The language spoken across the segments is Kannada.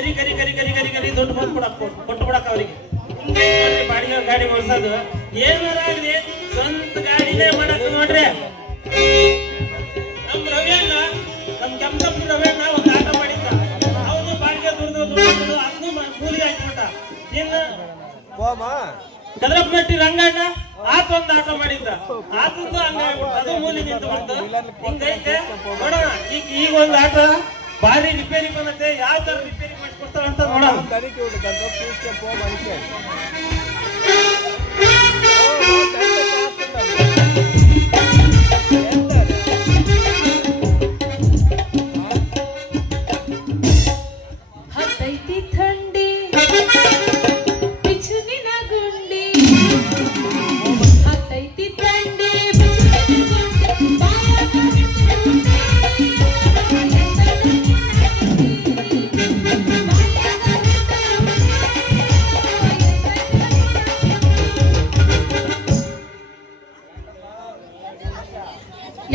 ಗರಿ ಗರಿ ಗರಿ ಗರಿ ಗರಿ ಗರಿ ದುಡ್ಡು ಕೊಟ್ಟು ಬಿಡಕ್ ಅವ್ರಿಗೆ ಬಾಡಿಗೆ ಗಾಡಿ ಓಡಿಸೋದು ಏನಾರಾಗ್ಲಿ ಸ್ವಂತ ಗಾಡಿನೇ ಮಾಡಕ್ ನೋಡ್ರಿ. ನಮ್ ರವಿಯಣ್ಣ ನಮ್ ಕೆಂಪಪ್ಪ ರವಿಯಣ್ಣ ಒಂದು ಆಟೋ ಮಾಡಿದ್ದ, ಅವನು ಬಾಡಿಗೆ ದುಡ್ದು ಅದನ್ನು ಕೂಲಿಗೆ ಹಾಕ್ಬಿಟ್ಟ. ಇನ್ನು ಕದ್ರಪ್ಪನಟ್ಟಿ ರಂಗಣ್ಣ ಆತೊಂದು ಆಟೋ ಮಾಡಿದ್ದ, ಆತಂದು ಹಂಗಾಗ್ಬಿಟ್ಟು ಅದು ಮೂಲಿ ನಿಂತು ಬಂತು. ಹಿಂಗೈತೆ ನೋಡೋಣ. ಈಗ ಒಂದು ಆಟೋ ಭಾರಿ ರಿಪೇರಿ ಬಂದತ್ತೆ, ಯಾವ ತರ ರಿಪೇರಿ ಮಾಡಿಕೊಡ್ತಾವ ಅಂತ ನೋಡೋಣ.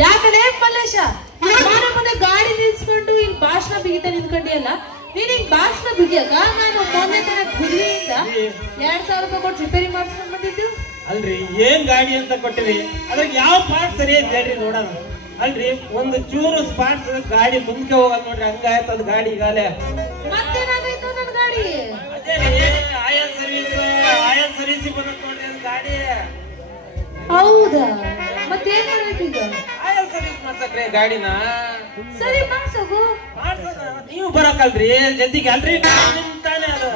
ಯಾಕಡೆ ಮಲ್ಲೇಶ ಮನೆ ಮುಂದೆ ಗಾಡಿ ನಿಲ್ಸ್ಕೊಂಡು ಇಲ್ಲಿ ಭಾಷಣ ಬಿಗಿತ ನಿಂತ್ಕೊಂಡಿಯಲ್ಲ, ನೀನ್ ಹಿಂಗ್ ಭಾಷಣ ಬಿಗಿಯಾಗ ನಾನು ಮೊನ್ನೆ ತನ ಗುಡಿಯಿಂದ 2000 ರೂಪಾಯಿ ಕೊಟ್ಟು ರಿಪೇರಿ ಮಾಡ್ಸ್ಕೊಂಡ್ ಬಂದಿದ್ದು. ಅಲ್ರಿ ಏನ್ ಗಾಡಿ ಅಂತ ಕೊಟ್ಟಿರಿ, ಅದ್ರಾಗ ಯಾವ ಪಾರ್ಟ್ ಸರಿ ಅಂತ ಹೇಳ್ರಿ ನೋಡೋಣ. ಅಲ್ರಿ ಒಂದು ಚೂರು ಸ್ಪಾಟ್ ಗಾಡಿ ಮುಂದಕ್ಕೆ ಹೋಗಲ್ಲ ನೋಡ್ರಿ, ಹಂಗಾಯ್ತು ಅದು ಗಾಡಿ ಈಗಾಲೆ. ಮತ್ತೇನಾಗೈತು ನನ್ ಗಾಡಿ? ಅದೇ ಆಯಲ್ ಸರ್ವಿಸ್ ಬಂದತ್ ನೋಡ್ರಿ ಅದು ಗಾಡಿ. ಹೌದಾ? ಮತ್ತೇನ್ ಮಾಡ್ಬೇಕು ಈಗ? ಆಯಲ್ ಸರ್ವಿಸ್ ಮಾಡ್ಸಕ್ರಿ ಗಾಡಿನ. ಸರಿ ಮಾಡ್ಸೋಗು. ನೀವು ಬರಕಲ್ರಿ ಜೊತೆಗೆ, ಅಲ್ರಿ ನಿಮ್ ತಾನೇ ಅದು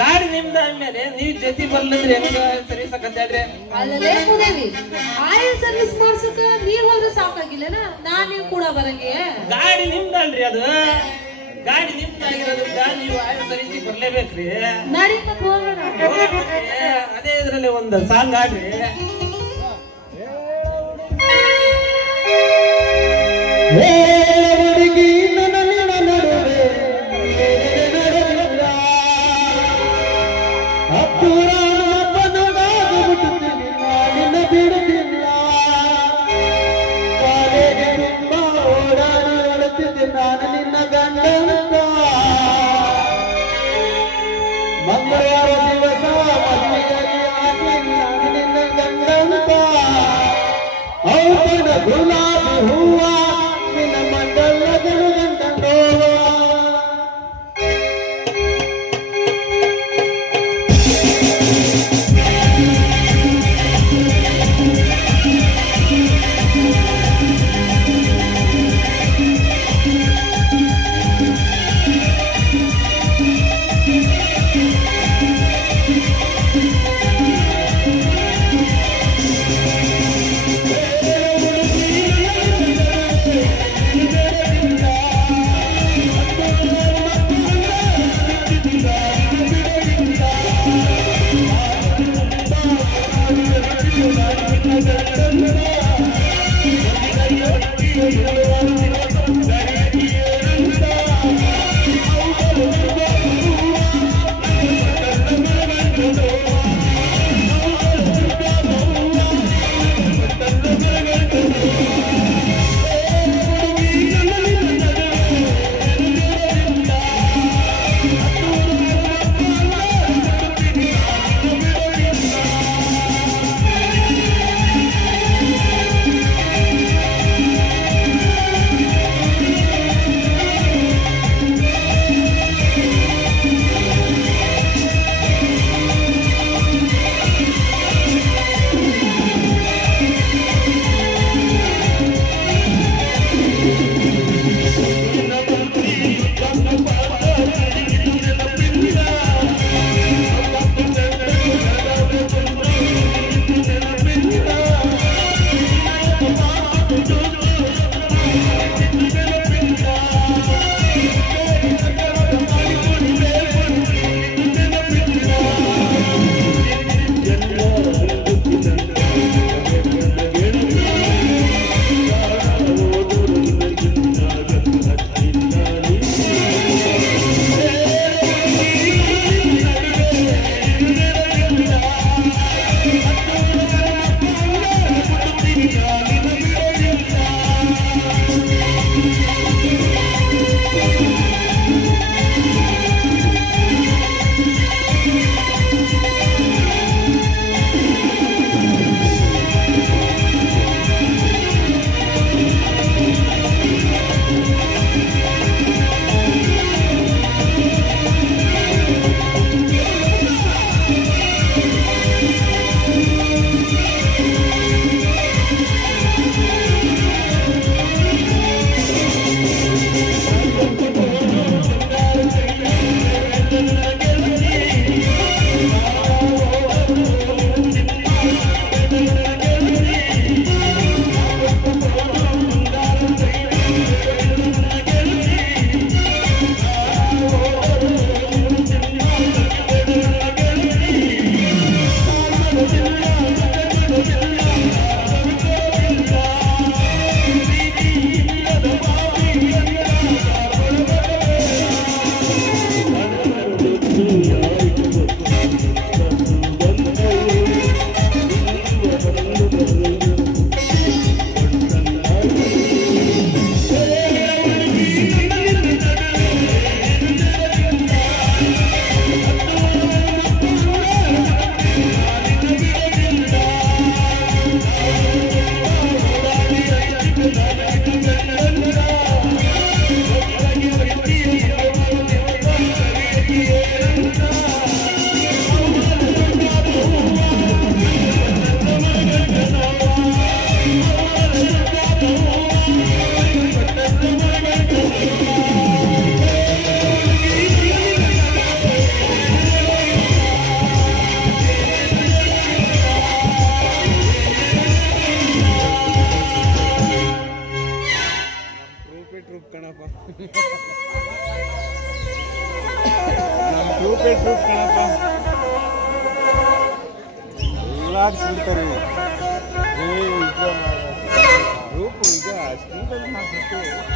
ಗಾಡಿ ನಿಮ್ದ ಅಂದ್ಮೇಲೆ ನೀವ್ ಜೊತೆ ಬರ್ಲಂದ್ರಿ ಹೆಂಗ ಸರ್ವಿಸ್ ಆಕತ್ತೆ. ಅಲ್ಲೇ ಮುದೇವಿ ಆಯಿಲ್ ಸರ್ವಿಸ್ ಮಾಡ್ಸಕ ನೀವ್ ಹೋದ್ರೆ ಸಾಕಾಗಿಲ್ಲನ, ನಾನ್ ನೀವು ಕೂಡ ಬರಂಗೆ. ಗಾಡಿ ನಿಮ್ದಲ್ರಿ ಅದು, ಗಾಡಿ ನಿಮ್ದಾಗಿರೋದ್ರಿಂದ ನೀವು ಆಯಿಲ್ ಸರ್ವಿಸ್ ಬರ್ಲೇಬೇಕ್ರಿ. ನಡಿ ಮತ್ ಹೋಗೋಣ. ಅದೇ ಇದ್ರಲ್ಲಿ ಒಂದು ಸಾಂಗ್ ಆಡ್ರಿ. ಮಂಗಳವಾರ ದಿವಸ ನಿನ್ನ ಗಂಗಂತ ಔತಣ ಗುಲಾಬಿ ಹೂವ ನಿನ್ನ ಮಂಡಲಗಳು ಗಂಟೋವ.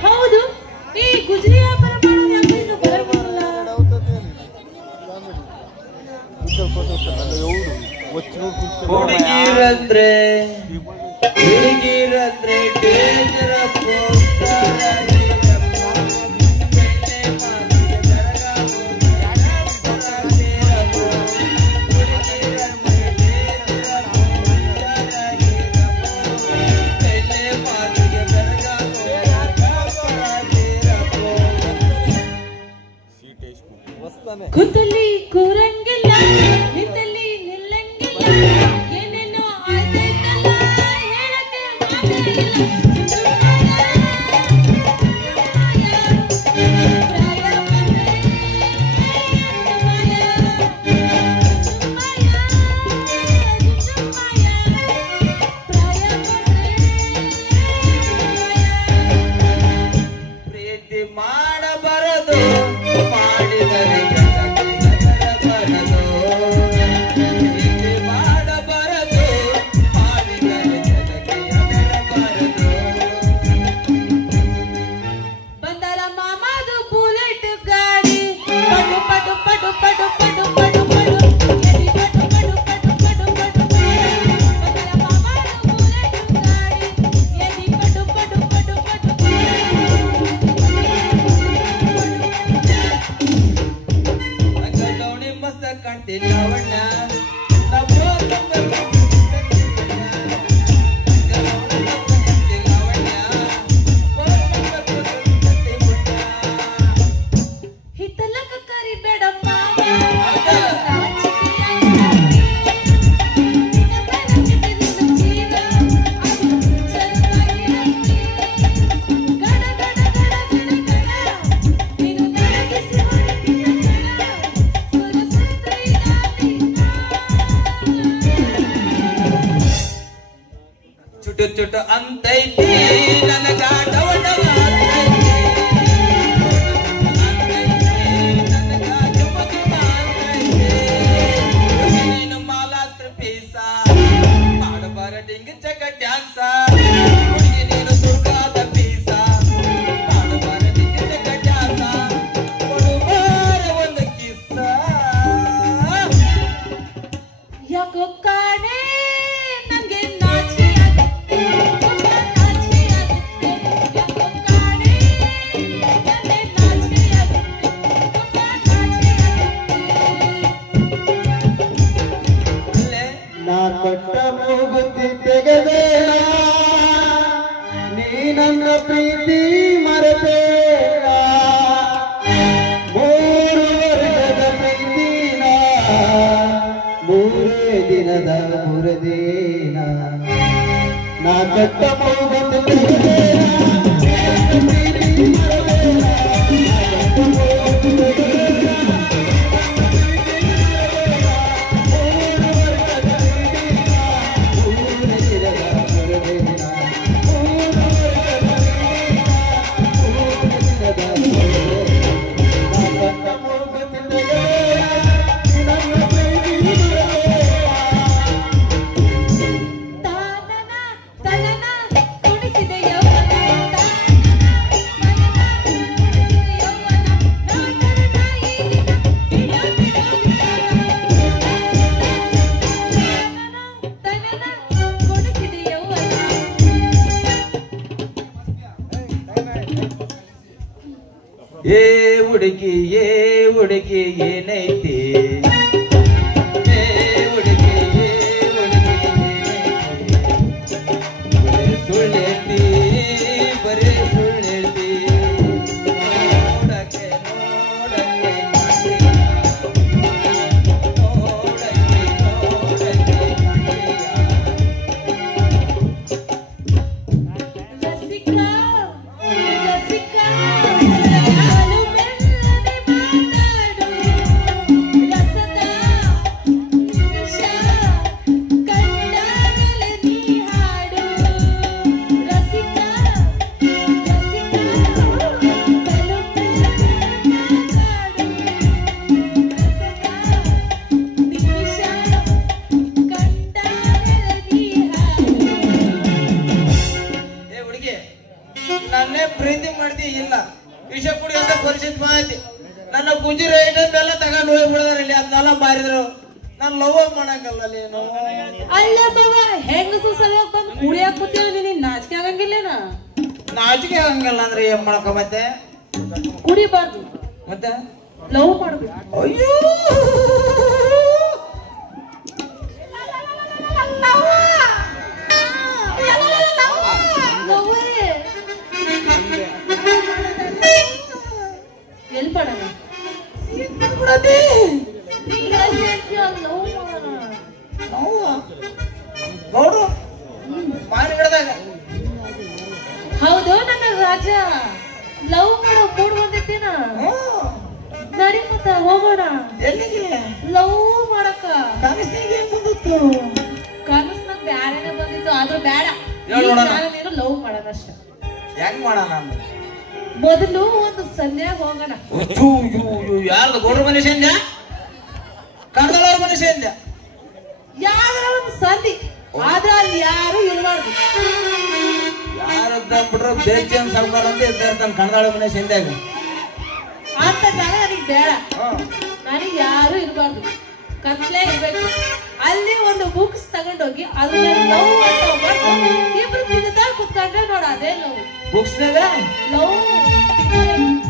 ಹೌದು, ಈ ಗುಜರಿ ವ್ಯಾಪಾರ ಮಾಡೋದು ಯಾಕೆ ಬರಬಲ್ಲ? ಹುಡುಗಿರಂದ್ರೆ ಡೇಂಜರ್ ಕೂತಲ್ಲಿ ಕೂರಂಗಿಲ್ಲ, ನಿಂತಲ್ಲಿ ನಿಲ್ಲಂಗಿಲ್ಲ, ಏನೇನೋ ಆಯ್ತೈತಲ್ಲ, ಹೇಳಕ್ಕೆ ಮಾತೇ ಪ್ರೀತಿ ಮಾಡಬಾರದು, ಮಾಡಿದರೆ ಬರದು, ಪ್ರೀತಿ ಮಾಡಬಾರದು, ಮಾಡಿದರೆ ಜನಕ್ಕೆ ಬರದು. ಬಂದರ ಮಾಮಾದು ಬುಲೆಟ್ ಗಾಡಿ, ಪಡು ಪಡು ಪಡು ಪಡು ಪಡು ಪಡು ಪಡು, ಎದಿ ಪಡು ಪಡು ಪಡು ಪಡು ಪಡು ಪಡು. ಬಂದರ ಮಾಮಾದು ಬುಲೆಟ್ ಗಾಡಿ, ಎದಿ ಪಡು ಪಡು ಪಡು ಪಡು ಪಡು. ಗೌಣಿ ಮಸ್ತ ಕಾಣ್ತಿಲ್ಲ ಅವಣ್ಣ, ಹಿತ್ತಲಕ ಕರಿಬೇಡಮ್ಮ, ಚುಟು ಚುಟು ಅಂತೈತಿ ನನ್ನ ಗಾಡವನ ನೀನು ಮಾಲಾಸ್ತ್ರ ಪೀಸ ಮಾಡಬಾರ ಡಿಂಗ್ ಚಕ ಡ್ಯಾನ್ಸ, ಹುಡುಗಿ ನೀನು ದುರ್ಗಾದ ಪೀಸ ಮಾಡಬಾರ ಡಿಂಗ್ ಚಕ ಡ್ಯಾನ್ಸ, ಕೊಡುಬಾರ ಒಂದು ಕಿಸ್ಸ. ಯಾಕೋ ಕಾಣೆ ನಂಗೆ ನಾಚಿಯಾಗುತ್ತೆ, ನಾಚಿಯಾಗುತ್ತೆ, ಯಾಕೋ ಕಾಣೆ ನಂಗೆ ನಾಚಿಯಾಗುತ್ತೆ, ನಾಚಿಯಾಗುತ್ತೆ. ನಾ ಕೊಟ್ಟ ಮೂಗುತಿ ತೆಗೆದೇನ, ನೀ ನನ್ನ ಪ್ರೀತಿ ಮರೆತೇನ, 3 ವರ್ಷದ ಪ್ರೀತಿನ 3 ದಿನದ ಮುರದೇನ. ನಾ ಕೊಟ್ಟ ಮೂಗುತಿ ತೆಗೆದೇನ, ನೀ ನನ್ನ ಪ್ರೀತಿ ಮರೆತೇನ, ನಾ ಕೊಟ್ಟ ಮೂಗುತಿ ತೆಗೆದೇನ. ತಾನನ ತನನ ಕುಣಿಸಿದೆ ಯೌವನ, ಕುಣಿಸಿದೆ ಯೌವನ, ನಾಟನ ಈಗಿನ ಬಿಡ ಬಿಡ ತನನ ಕುಣಿಸಿದೆ ಯೌವನ. ಏ ಹುಡುಗಿ ಏನೈತಿ, ಏ ಹುಡುಗಿ ಏನೈತಿ, ಬರೇ ಸುಳ್ಳೇತಿ, ಬರೇ ಸುಳ್ಳೇತಿ, ನೋಡಕ್ಕೆ ಕಾಣ್ತೀಯ, ನೋಡಕ್ಕೆ ಕಾಣ್ತೀಯ. ರಸಿಕ ರಸಿಕ ಹಾಲು ಬೆಲ್ಲದೆ ಮಾತಾಡು, ರಸದ ನನ್ನೇ ಪ್ರೀತಿ ಮಾಡ್ತಿ ಇಲ್ಲ ವಿಷ ಕುಡಿ ಅಂತ ಪರಿಸ್ಥಿತಿ ಮಾಹಿತಿ ನನ್ನ ಬುಜಿ ರೇಟೆಲ್ಲ ತಗೊಂಡು ಹೋಗ್ಬಿಡದಾರ ಇಲ್ಲಿ ಅದನ್ನೆಲ್ಲ ಮಾರಿದ್ರು ನಾನು ಲವ್ ಮಾಡಂಗಲ್ಲ ನೀನು ಅಲ್ಲ ಬಾಬಾ ಹೆಂಗಸು ಸಲುವಾಗಿ ಬಂದು ಕುಡಿಯಾಕ ಕೂತೀವಿ ನೀನ್ ನಾಚಿಕೆ ಆಗಂಗಿಲ್ಲೇನ ನಾಚಿಕೆ ಆಗಂಗಲ್ಲ ಅಂದ್ರೆ ಏನ್ ಮಾಡಕ ಮತ್ತೆ ಕುಡಿಬಾರ್ದು ಮತ್ತೆ ಲವ್ ಮಾಡ್ಬೇಕು ಅಯ್ಯೋ ಎಲ್ಲಿ ಮಾಡೋಣ ನೋಡು ಮಾರಿ ಬಿಡದಾಗ ಹೌದು ನನ್ನ ರಾಜ ಲವ್ ಮಾಡೋ ಮೂಡ್ ಬಂದೈತೇನ ನಡಿ ಮತ್ತ ಹೋಗೋಣ ಎಲ್ಲಿಗೆ ಲವ್ ಮಾಡಕ ಕನಸಿಗೆ ಏನ್ ಬಂದಿತ್ತು ಕನಸ್ನಾಗ ಬ್ಯಾರೇನೆ ಬಂದಿತ್ತು ಆದ್ರೂ ಬೇಡ ಹೇಳ್ ನೋಡೋಣ. ನೀನು ಲವ್ ಮಾಡೋಣ ಅಷ್ಟೇ ಹೆಂಗ್ ಮಾಡೋಣ ಅಂದ್ರೆ ಮೊದಲು ಒಂದು ಸಂಧ್ಯಾಗ ಹೋಗೋಣ ಯಾರ್ದು ಗೌಡ್ರ ಮನುಷ್ಯ ಕನ್ನಡವ್ರ ಮನುಷ್ಯ ಯಾವ್ದಾರ ಒಂದು ಸಂಧಿ ಆದ್ರ ಅಲ್ಲಿ ಯಾರು ಇರಬಾರ್ದು ಯಾರದ್ದ ಬಿಟ್ರೆ ಬೇಚನ್ ಸರ್ಕಾರ ಅಂತ ಇರ್ತಾನೆ ಕನ್ನಡ ಮನುಷ್ಯ ಅಂತ ಜಾಗ ನನಗ್ ಬೇಡ ನನಗ್ ಯಾರು ಇರಬಾರ್ದು ಕತ್ಲೇ ಇರ್ಬೇಕು ಅಲ್ಲಿ ಒಂದು ಬುಕ್ಸ್ ತಗೊಂಡೋಗಿ ಅದ್ರ ಲವ್ ಅಂತ ಬರ್ದು ಇಬ್ರು ತಿಂದ ಕುತ್ಕೊಂಡ್ರೆ ನೋಡ ಅದೇ ಲವ್ ಬುಕ್ಸ್ನಾಗ ಲವ್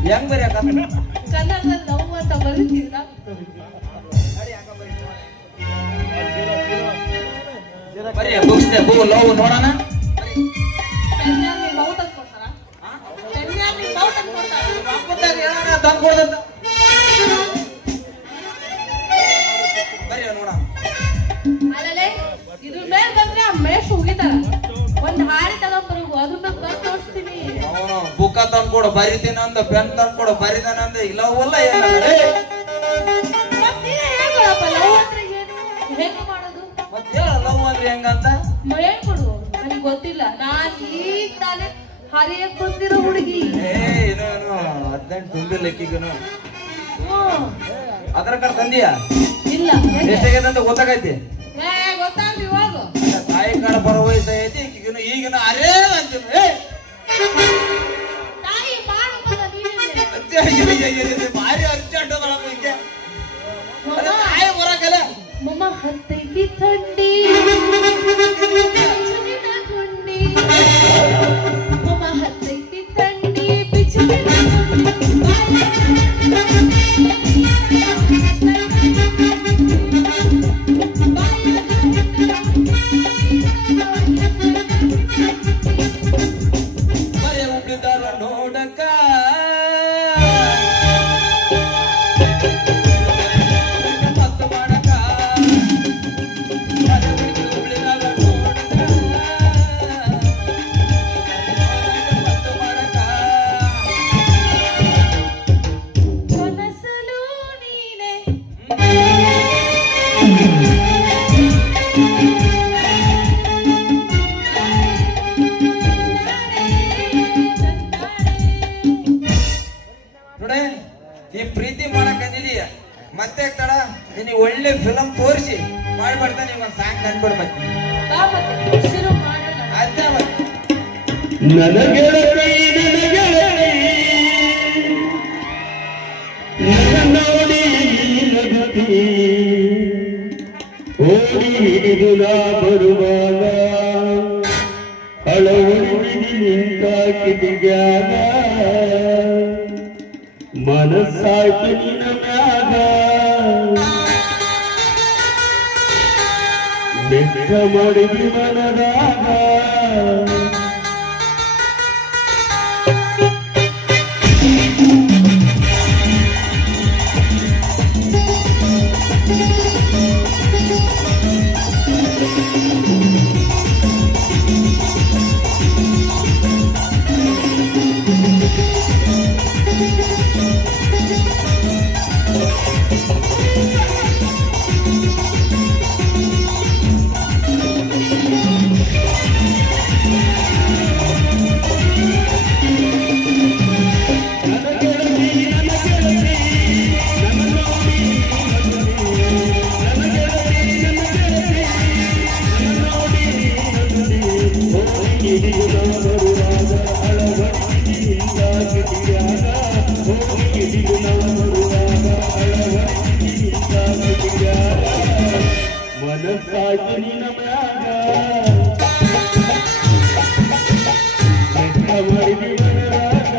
ಹೆಂಗ್ ಬರೀ ಕನ್ನಡದಲ್ಲಿ ಲವ್ ಅಂತ ಬರೀತಿದ್ರ ಬರೀ ಬುಕ್ಸ್ನಾಗ ಲವ್ ನೋಡೋಣ ಪೆನ್ಯಾಗ ನೀವ್ ಮೌತ್ ಅಂತ ಕೊಡ್ತಾರ ಪೆನ್ಯಾಗ ನೀವ್ ಮೌತ್ ಅಂತ ಕೊಡ್ತಾರ ಹಬ್ಬದಾಗ ಹೇಳೋಣ ತಂದು ಕೊಡ್ದಂತ ಬರೀ ನೋಡೋಣ ಅಲ್ಲೇ ಇದ್ರ ಮೇಲೆ ಬಂದ್ರೆ ಆ ಮೇಷ್ ಹೋಗಿತಾರ ಒಂದ್ ಹಾಡಿ ತಗೊಂಡ್ಬರ್ಬೇಕು ಅದ್ರ ಮೇಲೆ ಬಂದು ತೋರಿಸ್ತೀನಿ ಅವನು ಬುಕ್ಕ ತಂದ್ಕೊಡು ಬರಿತೀನಿ ಅಂದ ಪೆನ್ ತಂದ್ಕೊಡು ಬರಿತಾನ ಅಂದ ಇಲ್ಲ ಅಲ್ಲ ಮತ್ತೆ ಹೇಳ್ಕೊಡಪ್ಪ ಲವ್ ಅಂದ್ರೆ ಏನು ಹೆಂಗ ಮಾಡೋದು ಮತ್ತೆ ಹೇಳ ಲವ್ ಅಂದ್ರೆ ಹೆಂಗಂತ ಹೇಳ್ಕೊಡು ನನಗೆ ಗೊತ್ತಿಲ್ಲ ನಾನ್ ಈಗ ತಾನೇ ಹರಿಯಕ್ ಬಂದಿರೋ ಹುಡುಗಿ ಏನು 18 ತುಂಬಿಲ್ಲ ಲೆಕ್ಕಿಗನು ಅದರ ಕಡೆ ತಂದಿಯಾ ಇಲ್ಲ ಎಷ್ಟಾಗೈತೆ ಅಂತ ಗೊತ್ತಾಗೈತಿ ಗೊತ್ತಾಗ್ಲಿ ಇವಾಗ ತಾಯಿ ಕಡೆ ಬರೋ ವಯಸ್ಸು ಐತಿ ಈಗಿನ ಅರೇ ಅಂತೀನಿ ತಾಯಿ ಮಾಡ್ಬೇಕಲ್ಲ ನೀನೇ. ಭಾರಿ ಅರ್ಜೆಂಟ್ ಅದಳ ಮುಖ್ಯ ತಾಯಿ ಬರಕಲ್ಲ ಮಮ್ಮ ಹತ್ತೈತಿ ಥಂಡಿ ಬಿಚ್ಚುವಿನ ಗುಂಡಿ ಮಮ್ಮ ಹತ್ತೈತಿ ಥಂಡಿ ಬಿಚ್ಚುವಿನ ಬರೇ ಉಬ್ಬಿದಾರ ನೋಡಕ ಮತ್ತ ಮಾಡಕ ಬರೇ ಉಬ್ಬಿದಾರ ನೋಡಕ ಮತ್ತ ಮಾಡಕ ಕನಸಲು ನೀನೆ ನೋಡೆ ಈ ಪ್ರೀತಿ ಮಾಡಕ್ ಅಂದಿದೀಯ ಮತ್ತೆ ತಡ ನಿನಗೆ ಒಳ್ಳೆ ಫಿಲಂ ತೋರಿಸಿ ಮಾಡ್ಬಾರ್ದ ನೀವು ಒಂದು ಸಾಂಗ್ ಕಂಡ್ಬಿಡ್ ಮತ್ತೆ ಬಾ ಮತ್ತೆ ಶುರು ಮಾಡೋಣ ಆಯ್ತಾ ಮತ್ತೆ ನನಗೆಳತಿ ನೋಡಿ ನಗುತ್ತಿ ಓಡಿ ಹಿಡಿದು ನಾ ಬರುವಾಗ ಅಳವಡಿಸಿ ನಿಂತ ಕಿಡಿಗ್ಯಾಗ ಮನಸ್ಸಾಕಿ ನಿನ್ನ ಮ್ಯಾಗ ಬೆಟ್ಟ ಮಾಡಿದಿ ಮನದಾಗ Thank you. ಬರುವಾಗ ಅಳವಡಿಸಿನಿಂದ ಕಿಡಿಯಾಗ ಹೋಗಿ ಹಿಡಿದು ನಾವು ಬರುವಾಗ ಅಳವಡಿಸಿನಿಂದ ಕಿಡಿಯಾಗ ಮನಸ್ಸಾಯ್ತು ನಿನ್ನ ಮ್ಯಾಗ ಬೆಟ್ಟ ಮಾಡಿದಿ ಮನರಾಗ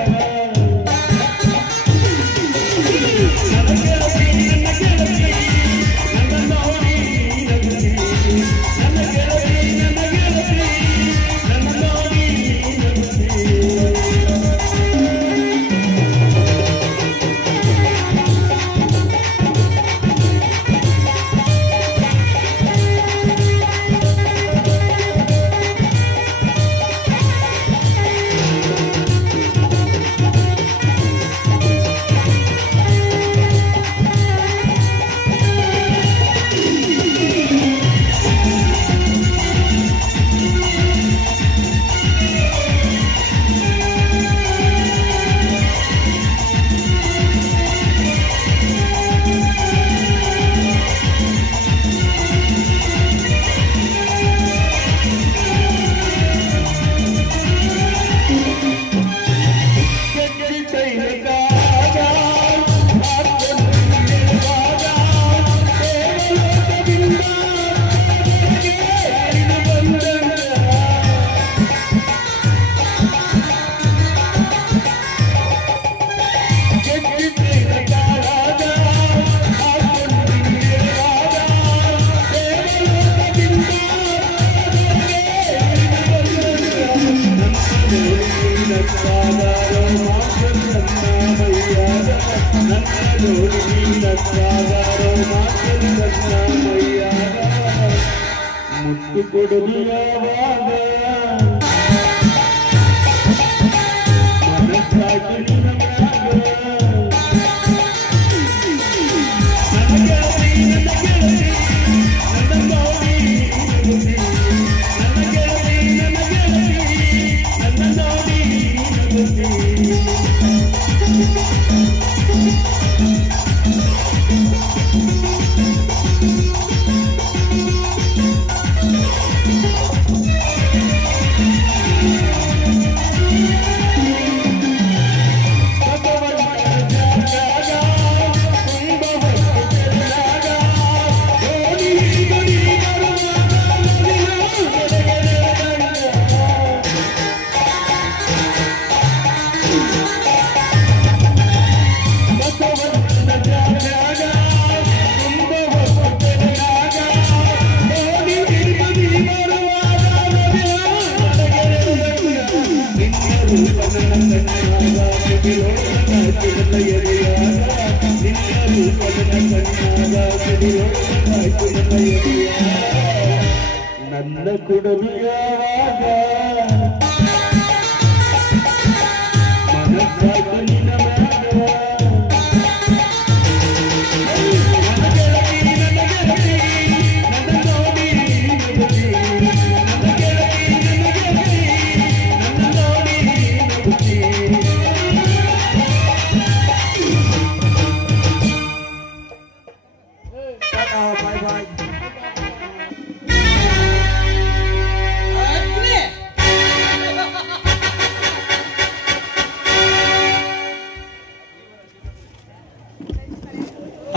ನನ್ನ ಗೆಳತಿ ನನ್ನ ನೋಡಿ ನಗಲಿ ನನ್ನ ಗೆಳತಿ ನನ್ನ ನೋಡಿ ನಗಲಿ ಮುತ್ತು ಕೊಡುವುದು ಯಾವಾಗ ಮನಸ್ಸಾಯ್ತು ನಿನ್ನ ಮ್ಯಾಗ ನನ್ನ ಗೆಳತಿ ನನ್ನ ನೋಡಿ ನಗುತ್ತಿ ನನ್ನ ಗೆಳತಿ ನನ್ನ ನೋಡಿ ನಗುತ್ತಿ ನನ್ನ ಕೊಡಲು ಯಾವಾಗ ಮನಸ್ಸಾಯ್ತು ನಿನ್ನ ಮ್ಯಾಗ ನನ್ನ ಗೆಳತಿ ನನ್ನ ನೋಡಿ ನಗುತ್ತಿ ನನ್ನ ಗೆಳತಿ ನನ್ನ ನೋಡಿ ನಗುತ್ತಿ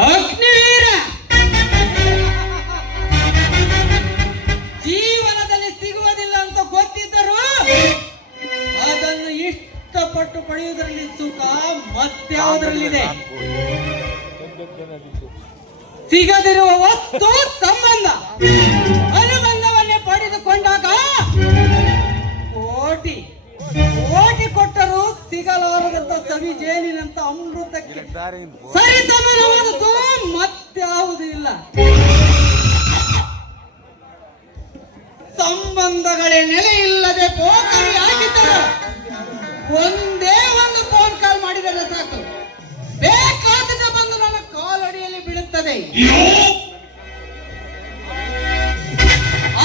ಅಗ್ನಿವೀರ ಜೀವನದಲ್ಲಿ ಸಿಗುವುದಿಲ್ಲ ಅಂತ ಗೊತ್ತಿದ್ದರೂ ಅದನ್ನು ಇಷ್ಟಪಟ್ಟು ಪಡೆಯುವುದರಲ್ಲಿ ಸುಖ ಮತ್ಯಾವುದರಲ್ಲಿದೆ? ಸಿಗದಿರುವ ವಸ್ತು ಸಂಬಂಧ. ಅನುಬಂಧವನ್ನೇ ಪಡೆದುಕೊಂಡಾಗ ಕೋಟಿ ಕೊಟ್ಟರೂ ಸಿಗಲಾರದಂತ ಸವಿ ಜೇನಿನಂತ ಅಮೃತಕ್ಕೆ ಸರಿಸಮನವಾದದ್ದು ಮತ್ಯಾವುದೂ ಇಲ್ಲ. ಸಂಬಂಧಗಳೇ ನೆಲೆ ಇಲ್ಲದೆ ಪೋಖರಿಯಾಗಿದ್ದರು ಒಂದೇ ಒಂದು ಫೋನ್ ಕಾಲ್ ಮಾಡಿದರೆ ಸಾಕು, ಬೇಕಾದ ಬಂದು ನನ್ನ ಕಾಲಡಿಯಲ್ಲಿ ಬೀಳುತ್ತದೆ.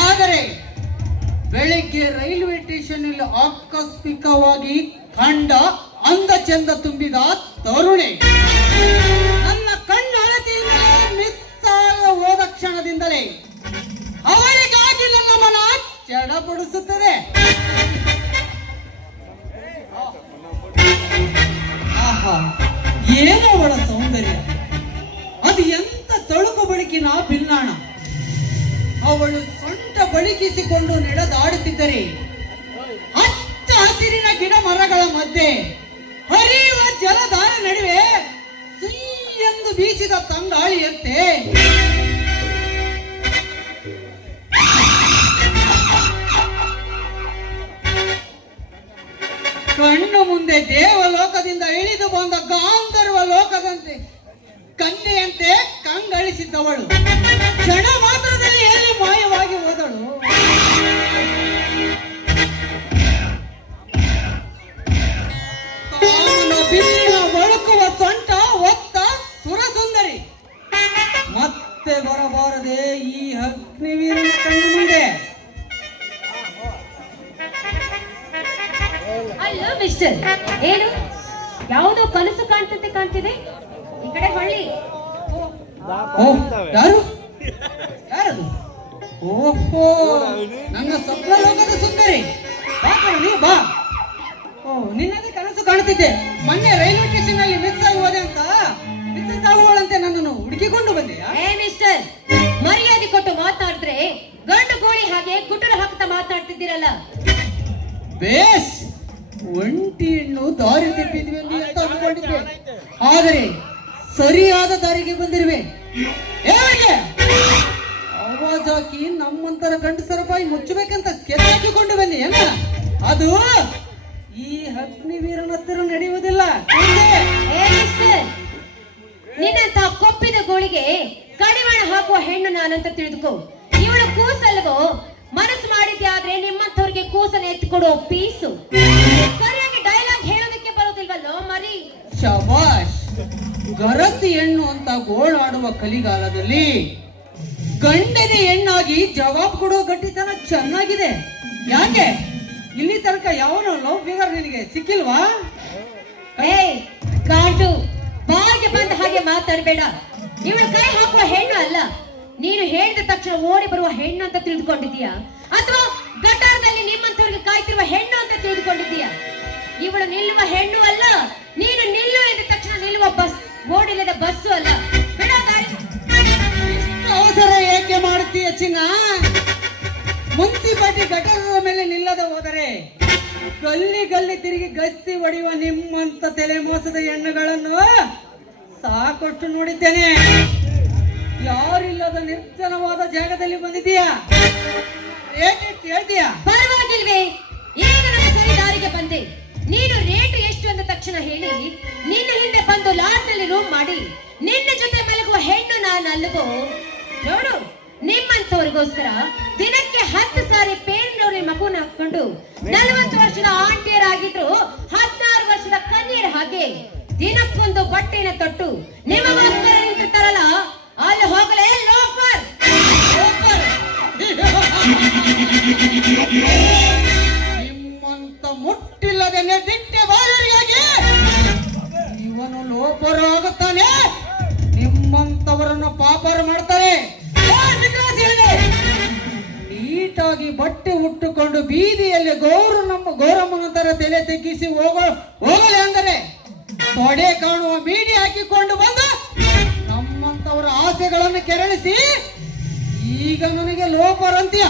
ಆದರೆ ಬೆಳಿಗ್ಗೆ ರೈಲ್ವೆ ಸ್ಟೇಷನ್ ಅಲ್ಲಿ ಆಕಸ್ಮಿಕವಾಗಿ ಕಂಡ ಅಂದ ಚಂದ ತುಂಬಿದ ತರುಣೆ ನನ್ನ ಕಣ್ಣ ಅಳತೆಯಿಂದಲೇ ಮಿಸ್ ಹೋದ ಕ್ಷಣದಿಂದಲೇ ಅವಳಿಗಾಗಿ ನನ್ನ ಮನ ಚಡಪಡಿಸುತ್ತದೆ. ಏನೋ ಅವಳ ಸೌಂದರ್ಯ, ಅದು ಎಂತ ತಳುಕು ಬಳಿಕಿನ ಬಿನ್ನಾಣ. ಅವಳು ಸೊಂಟ ಬಳಿಕಿಸಿಕೊಂಡು ನಡೆದಾಡುತ್ತಿದ್ದರೆ ಹಚ್ಚ ಹಸಿರಿನ ಗಿಡ ಮರಗಳ ಮಧ್ಯೆ ಹರಿಯುವ ಜಲಧಾರ ನಡುವೆ ಸುಯ್ ಎಂದು ಬೀಸಿದ ತಂಗಾಳಿಯಂತೆ ಕಣ್ಣು ಮುಂದೆ ದೇವಲೋಕದಿಂದ ಇಳಿದು ಬಂದ ಗಾಂಧರ್ವ ಲೋಕದಂತೆ ಕನ್ಯೆಯಂತೆ ಕಂಗಳಿಸಿದ್ದವಳು ಕ್ಷಣ ಮಾತ್ರದಲ್ಲಿ ಎಲ್ಲಿ ಮಾಯವಾಗಿ ಹೋದಳು. ಕಾಮನ ಬಿಲ್ಲಿನ ಮೊಳಕುವ ಸೊಂಟ ಒತ್ತ ಸುರಸುಂದರಿ ಮತ್ತೆ ಬರಬಾರದೆ ಈ ಅಗ್ನಿವೀರನ ಕಣ್ಣು ಮುಂದೆ. ಅಲ್ಲೋ ಮಿಸ್ಟರ್, ಏನು ಯಾವುದೋ ಕನಸು ಕಾಣ್ತಂತೆ ಕಾಣ್ತಿದೆ. ಈ ಕಡೆ ಹೊಳ್ಳಿ. ಯಾರು ಯಾರದು? ಓಹೋ, ನನ್ನ ಸ್ವಪ್ನ ಲೋಕದ ಸುಂದರಿ. ಬಾ ಕಣಿ, ಬಾ. ಓ, ನಿನ್ನದೇ ಕನಸು ಕಾಣುತ್ತಿದ್ದೆ. ಮೊನ್ನೆ ರೈಲ್ವೆ ಸ್ಟೇಷನ್ ಅಲ್ಲಿ ಮಿಸ್ ಆಗುವುದೇ ಅಂತ ಮಿಸ್ ಆಗುವಳಂತೆ ನನ್ನನ್ನು ಹುಡುಕಿಕೊಂಡು ಬಂದೆಯಾ? ಏ ಮಿಸ್ಟರ್, ಮರ್ಯಾದೆ ಕೊಟ್ಟು ಮಾತಾಡಿದ್ರೆ ಗಂಡು ಗೋಳಿ ಹಾಗೆ ಗುಟುರು ಹಾಕ್ತಾ ಮಾತಾಡ್ತಿದ್ದೀರಲ್ಲ. ಬೇಸ್, ಒಂಟಿ ಹೆಣ್ಣು ದಾರಿ ತಪ್ಪಿದ್ವಿ ಅಂತ ಅಂದ್ಕೊಂಡಿದ್ದೆ, ಆದರೆ ಸರಿಯಾದ ದಾರಿಗೆ ಬಂದಿರುವೆ. ಹೇಗೆ ಆವಾಜ್ ಹಾಕಿ ನಮ್ಮಂತರ ಗಂಡಸರ ಬಾಯಿ ಮುಚ್ಚಬೇಕಂತ ಕೆತ್ತಾಕಿಕೊಂಡು ಬಂದಿ ಏನ? ಅದು ಈ ಅಗ್ನಿವೀರನ ಹತ್ತಿರ ನಡೆಯುವುದಿಲ್ಲ. ಏ ಮಿಸ್ಟರ್, ನಿನ್ನಂತ ಕೊಪ್ಪಿದ ಗೋಳಿಗೆ ಕಡಿವಾಣ ಹಾಕುವ ಹೆಣ್ಣು ನಾನಂತ ತಿಳಿದುಕೋ. ಇವಳು ಕೂಸಲ್ವೋ? ಮನಸ್ಸು ಮಾಡಿದ್ದೆ ಆದ್ರೆ ನಿಮ್ಮಂತವ್ರಿಗೆ ಕೂಸನ್ನ ಎತ್ತಿಕೊಡುವ ಪೀಸು. ಸರಿಯಾಗಿ ಡೈಲಾಗ್ ಹೇಳೋದಕ್ಕೆ ಬರೋದಿಲ್ವಲ್ಲೋ ಮರಿ. ಶಬಾಷ್. ಗರತಿ ಹೆಣ್ಣು ಅಂತ ಗೋಳಾಡುವ ಕಲಿಗಾಲದಲ್ಲಿ ಗಂಡನೇ ಹೆಣ್ಣಾಗಿ ಜವಾಬ್ ಕೊಡುವ ಗಟ್ಟಿತನ ಚೆನ್ನಾಗಿದೆ. ಯಾಕೆ ಇಲ್ಲಿ ತನಕ ಯಾವನೋ ಲವ್ ಫಿಗರ್ ನಿನಗೆ ಸಿಕ್ಕಿಲ್ವಾ? ಏ ಕಾಟು, ಬಾಯಿಗೆ ಬಂದ ಹಾಗೆ ಮಾತಾಡಬೇಡ. ಇವಳು ಕೈ ಹಾಕುವ ಹೆಣ್ಣು ಅಲ್ಲ. ನೀನು ಹೇಳಿದ ತಕ್ಷಣ ಓಡಿ ಬರುವ ಹೆಣ್ಣು ಅಂತ ತಿಳಿದುಕೊಂಡಿದ್ದೀಯಾ, ಅಥವಾ ಗಟಾರದಲ್ಲಿ ನಿಮ್ಮಂತವ್ರಿಗೆ ಕಾಯ್ತಿರುವ ಹೆಣ್ಣು ಅಂತ ತಿಳಿದುಕೊಂಡಿದ್ದೀಯಾ? ಇವಳು ನಿಲ್ಲುವ ಹೆಣ್ಣು ಅಲ್ಲ. ನೀನು ನಿಲ್ಲು ಎಂದ ತಕ್ಷಣ ನಿಲ್ಲುವ ಬಸ್, ಓಡಿಲ್ಲದ ಬಸ್ಸು ಅಲ್ಲ. ಬಿಡ ದಾರಿ. ಅವಸರ ಏಕೆ ಮಾಡುತ್ತೀಯ ಚಿನ್ನ? ಮುನ್ಸಿಪಾಲಿಟಿ ಗಟಾರದ ಮೇಲೆ ನಿಲ್ಲದೆ ಹೋದರೆ ಗಲ್ಲಿ ಗಲ್ಲಿ ತಿರುಗಿ ಗಸ್ತಿ ಹೊಡೆಯುವ ನಿಮ್ಮಂತ ತಲೆ ಮೋಸದ ಹೆಣ್ಣುಗಳನ್ನು ಸಾಕಷ್ಟು ನೋಡಿದ್ದೇನೆ. ಯಾರಿಲ್ಲದ ನಿರ್ಜನವಾದ ಜಾಗದಲ್ಲಿ ಬಂದಿದ್ದೀಯಾ? ಏಕೆ ಕೇಳ್ತೀಯಾ? ಪರವಾಗಿಲ್ವೇ, ಈಗ ನನ್ನ ಸರಿ ದಾರಿಗೆ ಬಂದೆ. ನೀನು ರೇಟ್ ಎಷ್ಟು ಅಂದ ತಕ್ಷಣ ಹೇಳಿ ನಿನ್ನ ಹಿಂದೆ ಬಂದು ಲಾಡ್ನಲ್ಲಿ ರೂಮ್ ಮಾಡಿ ನಿನ್ನ ಜೊತೆ ಮಲಗುವ ಹೆಣ್ಣು ನಾನು ಅಲ್ಲವೋ? ನೋಡು, ನಿಮ್ಮಂತವ್ರಿಗೋಸ್ಕರ ದಿನಕ್ಕೆ 10 ಸಾರಿ ಪೇರಿನವ್ರ ಮಗುನ ಹಾಕೊಂಡು 40 ವರ್ಷದ ಆಂಟಿಯರಾಗಿದ್ರು 16 ವರ್ಷದ ಕನ್ಯರ ಹಾಗೆ ದಿನಕ್ಕೊಂದು ಬಟ್ಟೆನ ತೊಟ್ಟು ನಿಮಗೋಸ್ಕರ ನಿಂತಿರ್ತಾರಲ್ಲ, ಅಲ್ಲಿ ಹೋಗಲೇ ಲೋಫರ್. ನಿಮ್ಮಂತ ಮುಟ್ಟಿಲ್ಲದೆ ದಿಟ್ಟೆ ಬಾಲರಿಯಾಗಿ ಇವನು ಲೋಪರು ಆಗುತ್ತಾನೆ. ನಿಮ್ಮಂತವರನ್ನು ಪಾಪರು ಮಾಡ್ತಾರೆ. ನೀಟಾಗಿ ಬಟ್ಟೆ ಉಟ್ಟುಕೊಂಡು ಬೀದಿಯಲ್ಲಿ ಗೌರಮ್ಮನಂತರ ತಲೆ ತೆಗ್ಗಿಸಿ ಹೋಗಲೆ ಅಂದರೆ ತೊಡೆ ಕಾಣುವ ಮೀಡಿ ಹಾಕಿಕೊಂಡು ಬಂದು ನಮ್ಮಂತವರ ಆಸೆಗಳನ್ನು ಕೆರಳಿಸಿ ಈಗ ನನಗೆ ಲೋಪರಂತೀಯ.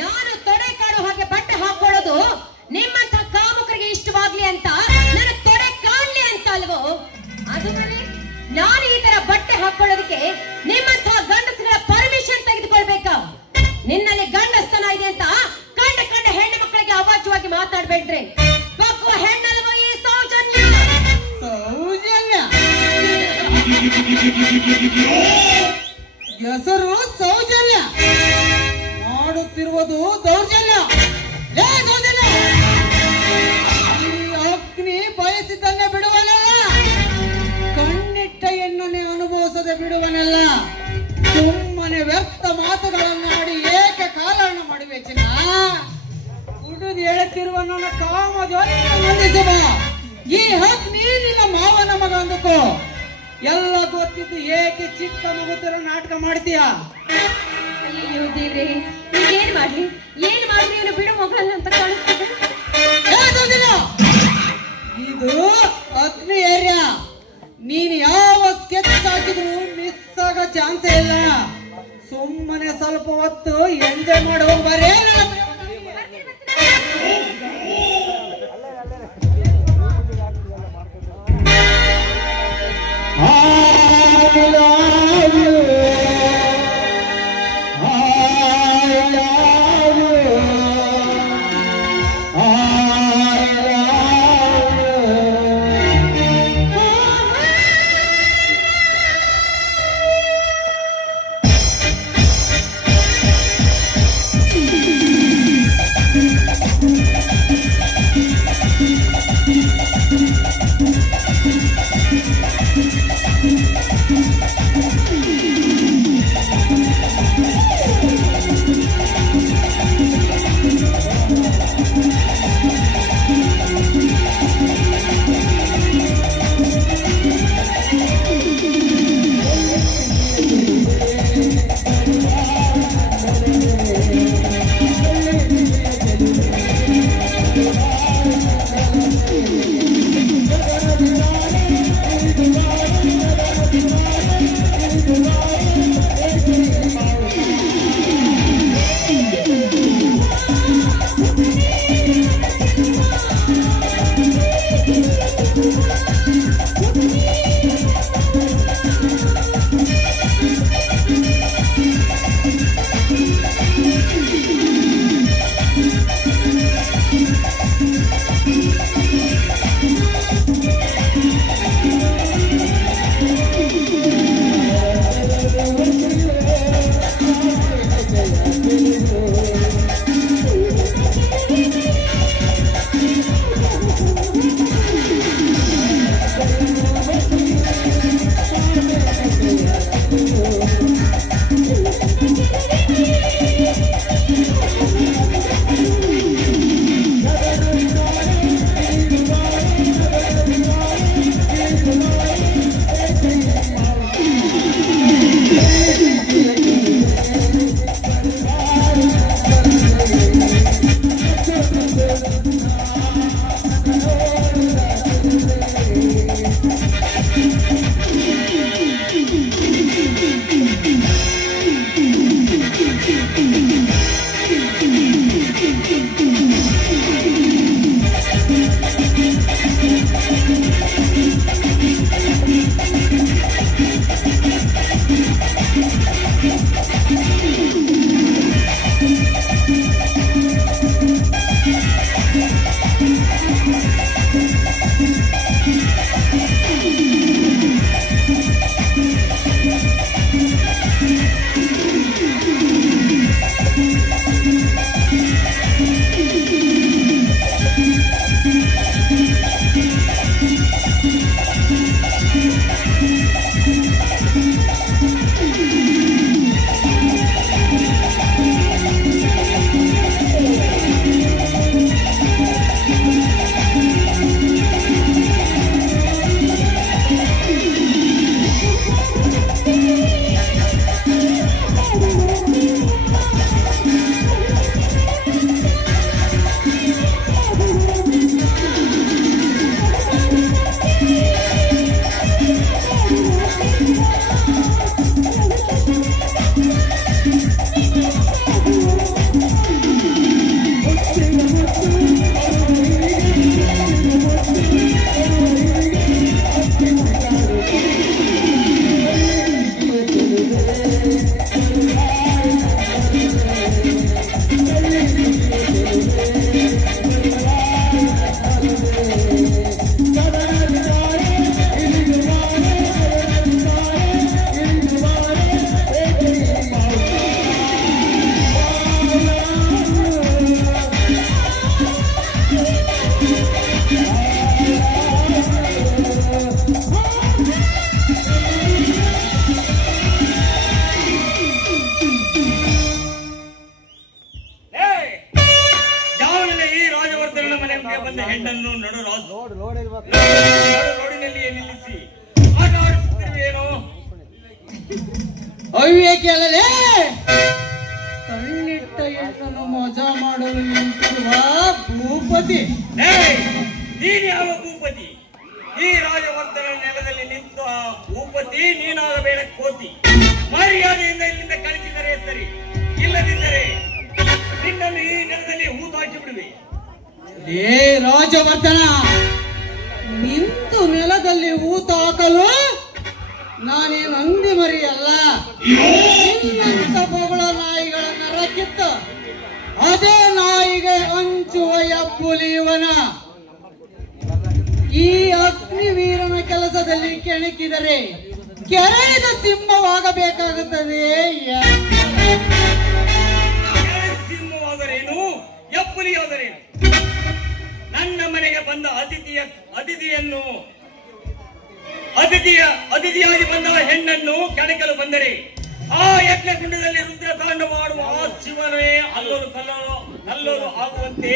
ನಾನು ತೊಡೆ ಕಾಣುವ ಹಾಗೆ ಬಟ್ಟೆ ಹಾಕೊಳ್ಳೋದು ನಿಮ್ಮಂತ ಕಾಮುಕರಿಗೆ ಇಷ್ಟವಾಗ್ಲಿ ಅಂತ, ನನ್ನ ತೊಡೆ ಕಾಣ್ಲಿ ಅಂತ ಅಲ್ವೋ? ಅದು ನಾನು ಈ ತರ ಬಟ್ಟೆ ಹಾಕೊಳ್ಳೋದಕ್ಕೆ ನಿಮ್ಮಂತ ಗಂಡಸರ ಪರ್ಮಿಷನ್ ತೆಗೆದುಕೊಳ್ಬೇಕಾ? ನಿನ್ನಲ್ಲಿ ಗಂಡಸ್ತನ ಇದೆ ಅಂತ ಕಂಡ ಹೆಣ್ಣು ಮಕ್ಕಳಿಗೆ ಅವಾಚ್ಯವಾಗಿ ಮಾತಾಡ್ಬೇಡ್ರೆ. ಬಗ್ಗುವ ಹೆಣ್ಣಲ್ವೋ ಈ ಸೌಜನ್ಯ? ಸೌಜನ್ಯ ಹೆಸರು ಸೌಜನ್ಯ, ಮಾಡುತ್ತಿರುವುದು ದೌರ್ಜನ್ಯ. ಸೌಜನ್ಯ, ಈ ಅಗ್ನಿ ಬಯಸಿದ್ದನ್ನೇ ಬಿಡುವನಲ್ಲ, ಕಣ್ಣಿಟ್ಟ ಹೆಣ್ಣನ್ನೇ ಅನುಭವಿಸದೆ ಬಿಡುವನಲ್ಲ. ಸುಮ್ಮನೆ ವ್ಯರ್ಥ ಮಾತುಗಳನ್ನಾಡಿ ಏಕೆ ಕಾಲಹರಣ ಮಾಡುವೆ ಚಿನ್ನ? ಹುಡುದು ಹೇಳುತ್ತಿರುವ ನನ್ನ ಕಾಮ ಜ್ಯೋತಿಸುವ ಈ ಅಗ್ನಿ ನಿನ್ನ ಮಾವನ ಮಗ ಅಂದುಕೋ. ಎಲ್ಲ ಗೊತ್ತಿದ್ದು ಏಕೆ ಚಿಕ್ಕ ಮಗುತ್ತರ ನಾಟಕ ಮಾಡ್ತೀಯ? ಅಯ್ಯೋ ದೇವ್ರೆ, ಏನ್ ಮಾಡ್ಲಿ ಇವನು ಬಿಡು ಮಗ ಅಂತ ಕಾಣಿಸ್ತಿದೆ. ಸ್ವಲ್ಪ ಹೊತ್ತು ಎಂಜಾಯ್ ಮಾಡಿ ಹೋಗ್ಬಾರೇ. ಅವಿವೇಕಿಯಲ್ಲದೆ ಕಣ್ಣಿಟ್ಟ ಹೆಣ್ಣನ್ನು ಮಜಾ ಮಾಡಲು ನಿಂತಿರುವ ಭೂಪತಿ. ನೀನು ಯಾವ ಭೂಪತಿ? ಈ ರಾಜವರ್ಧನ ನೆಲದಲ್ಲಿ ನಿಂತ ಭೂಪತಿ ನೀನಾಗಬೇಡ ಕೋತಿ. ಮರ್ಯಾದೆಯಿಂದ ಇಲ್ಲಿಂದ ಕಳಿಸಿದರೆ ಸರಿ. ಇಲ್ಲದಿದ್ದರೆ ನಿನ್ನನ್ನು ಈ ನೆಲದಲ್ಲಿ ಹೂತಾಕಿ ಬಿಡುವೆ. ಏ ರಾಜವರ್ಧನ, ನಿಂತು ನೆಲದಲ್ಲಿ ಊತ ಹಾಕಲು ನಾನೇನು ಅಂದಿ ಮರಿಯಲ್ಲ. ನಿನ್ನಂತ ಬೊಗಳ ನಾಯಿಗಳನ್ನ ರಕ್ಕಿತ್ತು ಅದೇ ನಾಯಿಗೆ ಹಂಚುವ ಹೆಬ್ಬುಲಿ ಇವನ. ಈ ಅಗ್ನಿವೀರನ ಕೆಲಸದಲ್ಲಿ ಕೆಣಕಿದರೆ ಕೆರಳಿದ ಸಿಂಹವಾಗಬೇಕಾಗುತ್ತದೆ. ಸಿಂಹವಾದರೇನು, ಹೆಬ್ಬುಲಿಯಾದರೇನು? ನನ್ನ ಮನೆಗೆ ಬಂದ ಅತಿಥಿಯಾಗಿ ಬಂದ ಹೆಣ್ಣನ್ನು ಕೆಣಕಲು ಬಂದರೆ ಆ ಯಜ್ಞಕುಂಡದಲ್ಲಿ ರುದ್ರತಾಂಡ ಮಾಡುವ ಆ ಶಿವನೇ ಕಲ್ಲೋಲು ಆಗುವಂತೆ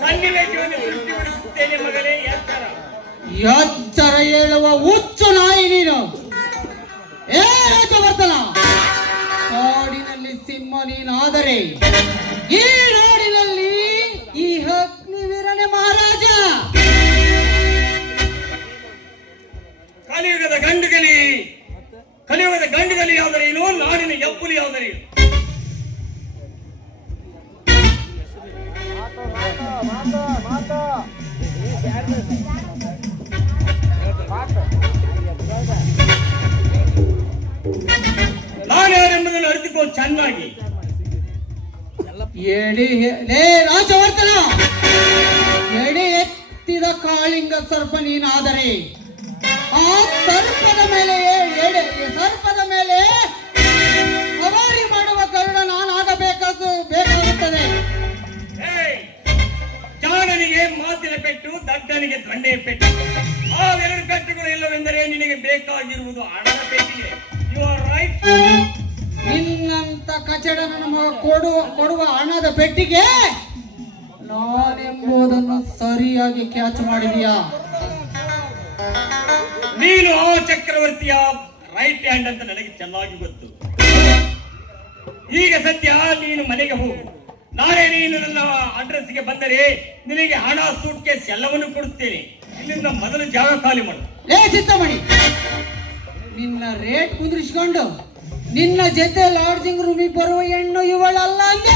ಸನ್ನಿವೇಶವನ್ನು ಸೃಷ್ಟಿಗೊಳಿಸುತ್ತೇನೆ ಮಗನೇ. ಎಚ್ಚರ ಹೇಳುವ ಹುಚ್ಚು ನಾಯಿ ನೀನು. ಏ ರಾಜವರ್ಧನ, ಕಾಡಿನಲ್ಲಿ ಸಿಂಹ ನೀನಾದರೆ ಈ ನಾಡಿನಲ್ಲಿ ಈ ಅಗ್ನಿವೀರನೇ ಮಹಾರಾಜ. ಕಲಿಯುಗದ ಗಂಡುಗಲಿ ಯಾದರೇನು, ನಾಡಿನ ಹೆಬ್ಬುಲಿ ಯಾದರೇನು? ನಾನ್ಯಾರೆಂಬುದನ್ನು ಅರಿತುಕೋ ಚೆನ್ನಾಗಿ. ಲೇ ರಾಜವರ್ಧನ, ಎಡೆ ಎತ್ತಿದ ಕಾಳಿಂಗ ಸರ್ಪ ನೀನಾದರೆ ಆ ಸರ್ಪದ ಮೇಲೆ ಸವಾರಿ ಮಾಡುವ ಗರುಡ ನಾನಾಗಬೇಕಾಗುತ್ತದೆ. ಜಾಣನಿಗೆ ಮಾತಿನ ಪೆಟ್ಟು, ದಡ್ಡನಿಗೆ ದಂಡೆಯ ಪೆಟ್ಟು. ಆ ಎರಡು ಪೆಟ್ಟುಗಳು ಇಲ್ಲವೆಂದರೆ ನಿನಗೆ ಬೇಕಾಗಿರುವುದು ಹಣದ ಪೆಟ್ಟಿಗೆ. You are right. ನಿನ್ನಂತ ಕಚಡ ನಮಗೆ ಕೊಡುವ ಹಣದ ಪೆಟ್ಟಿಗೆ ನಾನೆಂಬುದನ್ನು ಸರಿಯಾಗಿ ಕ್ಯಾಚ್ ಮಾಡಿದೀಯಾ? ನೀನು ಆ ಚಕ್ರವರ್ತಿಯ ರೈಟ್ ಹ್ಯಾಂಡ್ ಅಂತ ನನಗೆ ಚೆನ್ನಾಗಿ ಗೊತ್ತು. ಈಗ ಸದ್ಯ ನೀನು ಮನೆಗೆ ಹೋಗು. ನಾಳೆ ನೀನು ನನ್ನ ಅಡ್ರೆಸ್ಗೆ ಬಂದರೆ ನಿನಗೆ ಹಣ, ಸೂಟ್ ಕೇಸ್ ಎಲ್ಲವನ್ನು ಕೊಡುತ್ತೇನೆ. ಇಲ್ಲಿಂದ ಮೊದಲು ಜಾಗ ಖಾಲಿ ಮಾಡು. ಲೇ ಚಿತ್ತಮಣಿ, ನಿನ್ನ ರೇಟ್ ಕುಂದ್ರಿಸ್ಕೊಂಡು ನಿನ್ನ ಜೊತೆ ಲಾಡ್ಜಿಂಗ್ ರೂಮಿಗೆ ಬರುವ ಹೆಣ್ಣು ಇವಳಲ್ಲ ಅಂದ.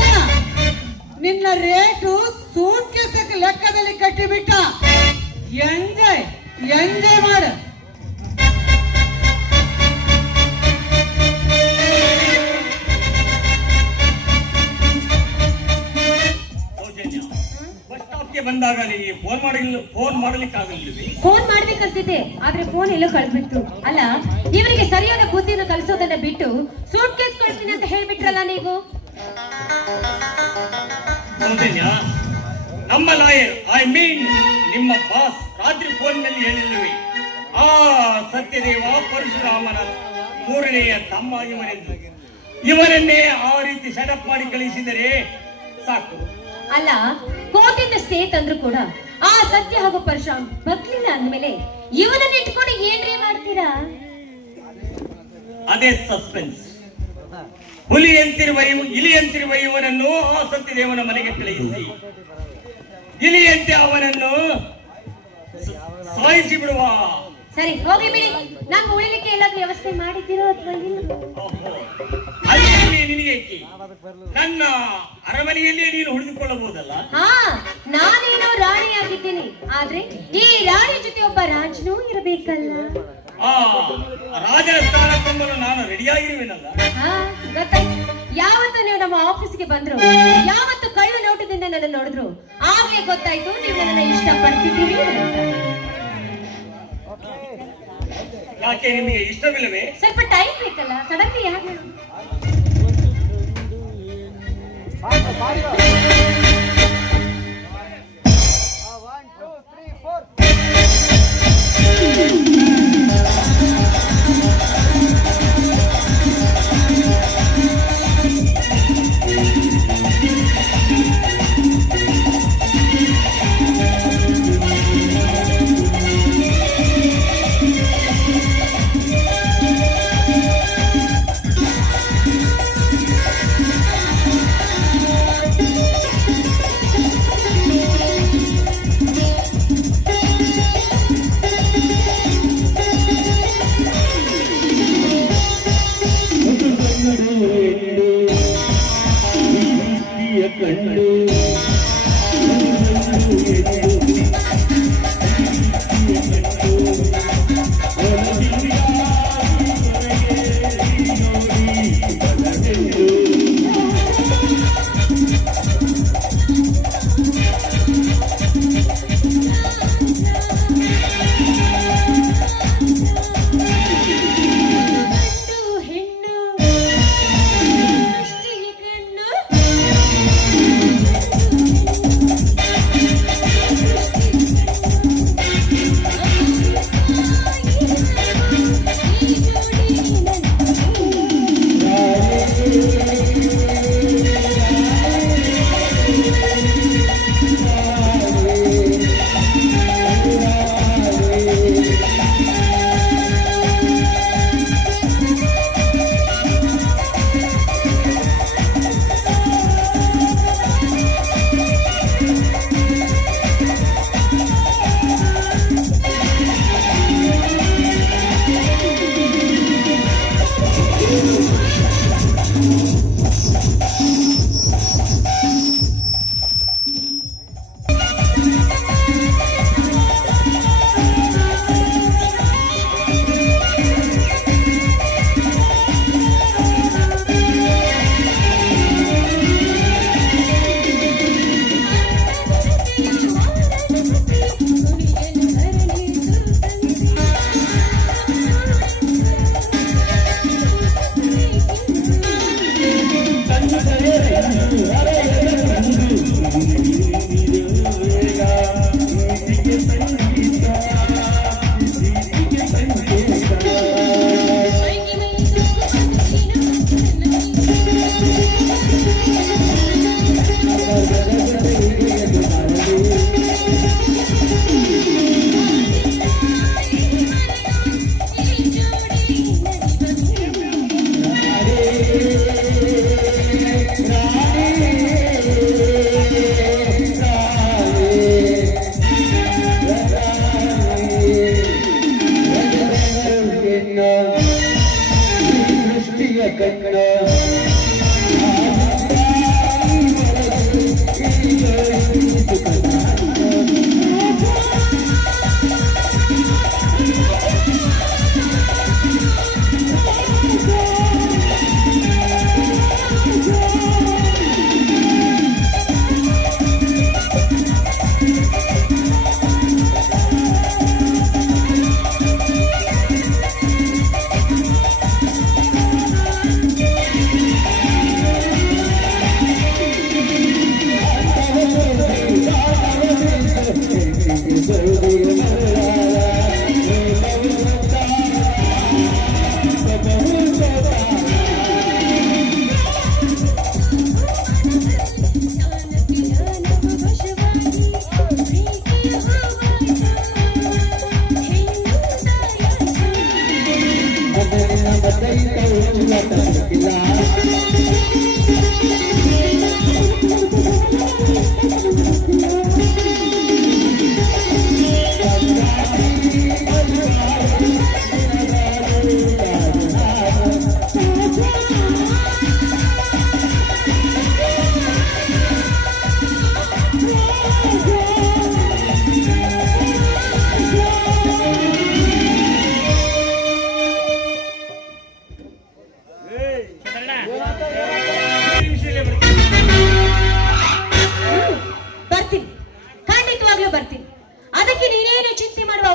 ನಿನ್ನ ರೇಟು ಸೂಟ್ ಕೇಸ್ ಲೆಕ್ಕದಲ್ಲಿ ಕಟ್ಟಿಬಿಟ್ಟ. ಎಂಜಾಯ್ ಮಾಡು. ಬಸ್ ಸ್ಟಾಪ್ಗೆ ಬಂದಾಗ ನಿನಗೆ ಫೋನ್ ಮಾಡಲಿಕ್ಕಾಗಲಿಲ್ಲವೇ? ಫೋನ್ ಮಾಡ್ಬೇಕಂತಿದ್ದೆ, ಆದ್ರೆ ಫೋನ್ ಎಲ್ಲೋ ಕಳ್ದ್ಬಿಟ್ಟು. ಅಲ್ಲ, ಇವರಿಗೆ ಸರಿಯಾದ ಬುದ್ಧಿಯನ್ನು ಕಲಿಸೋದನ್ನ ಬಿಟ್ಟು ಸೂಟ್ ಕೇಸ್ ಕಳಿಸ್ತೀನಿ ಅಂತ ಹೇಳ್ಬಿಟ್ರಲ್ಲ ನೀವು. ಸೌಜನ್ಯ, ನಮ್ಮ ಲಾಯರ್ ನಿಮ್ಮ ಬಾಸ್ ರಾತ್ರಿ ಫೋನ್ನಲ್ಲಿ ಹೇಳಿಲ್ಲವೇ ಆ ಸತ್ಯದೇವ ಪರಶುರಾಮನ ಮೂರನೆಯ ತಮ್ಮ ಇವನೆಂದು? ಇವನನ್ನೇ ಆ ರೀತಿ ಸೆಟಪ್ ಮಾಡಿ ಕಳಿಸಿದರೆ ಸಾಕು. ಅಲ್ಲ, ಕೋರ್ಟಿಂದ ಸ್ಟೇ ತಂದ್ರು ಕೂಡ ಆ ಸತ್ಯ ಹಾಗೂ ಪರಶುರಾಮ್ ಬಗ್ಲಿಲ್ಲ ಅಂದ್ಮೇಲೆ ಇವನನ್ನ ಇಟ್ಕೊಂಡು ಏನ್ರಿ ಮಾಡ್ತೀರಾ? ಅದೇ ಸಸ್ಪೆನ್ಸ್. ಇಲಿಯಂತಿರುವ ಇವನನ್ನು ಆ ಸತ್ಯದೇವನ ಮನೆಗೆ ಕಳುಹಿಸಿ ಇಲಿಯಂತೆ ಅವನನ್ನು ಸಾಯಿಸಿ ಬಿಡುವ. ಸರಿ, ಹೋಗಿ ಬಿಡಿ. ನಂಗೆ ಉಳಿಲಿಕ್ಕೆ ಎಲ್ಲಾದ್ರೂ ವ್ಯವಸ್ಥೆ ಮಾಡಿದ್ದೀರೋ ಅಥವಾ ಇಲ್ಲ? ಅಲ್ಲಿ ನಿನಗೆ ನನ್ನ ಅರಮನೆಯಲ್ಲೇ ನೀನು ಉಳಿದುಕೊಳ್ಳಬಹುದಲ್ಲ? ಹಾ, ನಾನೇನೋ ರಾಣಿಯಾಗಿದ್ದೀನಿ, ಆದ್ರೆ ಈ ರಾಣಿ ಜೊತೆ ಒಬ್ಬ ರಾಜನೂ ಇರಬೇಕಲ್ಲ. ಆ ರಾಜನ ಸ್ಥಾನ ತುಂಬಲು ನಾನು ರೆಡಿಯಾಗಿರುವೆನಲ್ಲ. ಹಾ, ಗೊತ್ತಾಯ್ತು. ಯಾವತ್ತು ನೀವು ನಮ್ಮ ಆಫೀಸ್ಗೆ ಬಂದ್ರು, ಯಾವತ್ತು ಕಳ್ಳು ನೋಟದಿಂದ ನನ್ನ ನೋಡಿದ್ರು, ಆಗ್ಲೇ ಗೊತ್ತಾಯ್ತು ನೀವು ನನ್ನ ಇಷ್ಟಪಡ್ತಿದ್ದೀರಿ. ಯಾಕೆ ನಿಮಗೆ ಇಷ್ಟವಿಲ್ಲವೇ? ಸ್ವಲ್ಪ ಟೈಮ್ ಬೇಕಲ್ಲ, ಸಡನ್ಲಿ ಯಾಕೆ?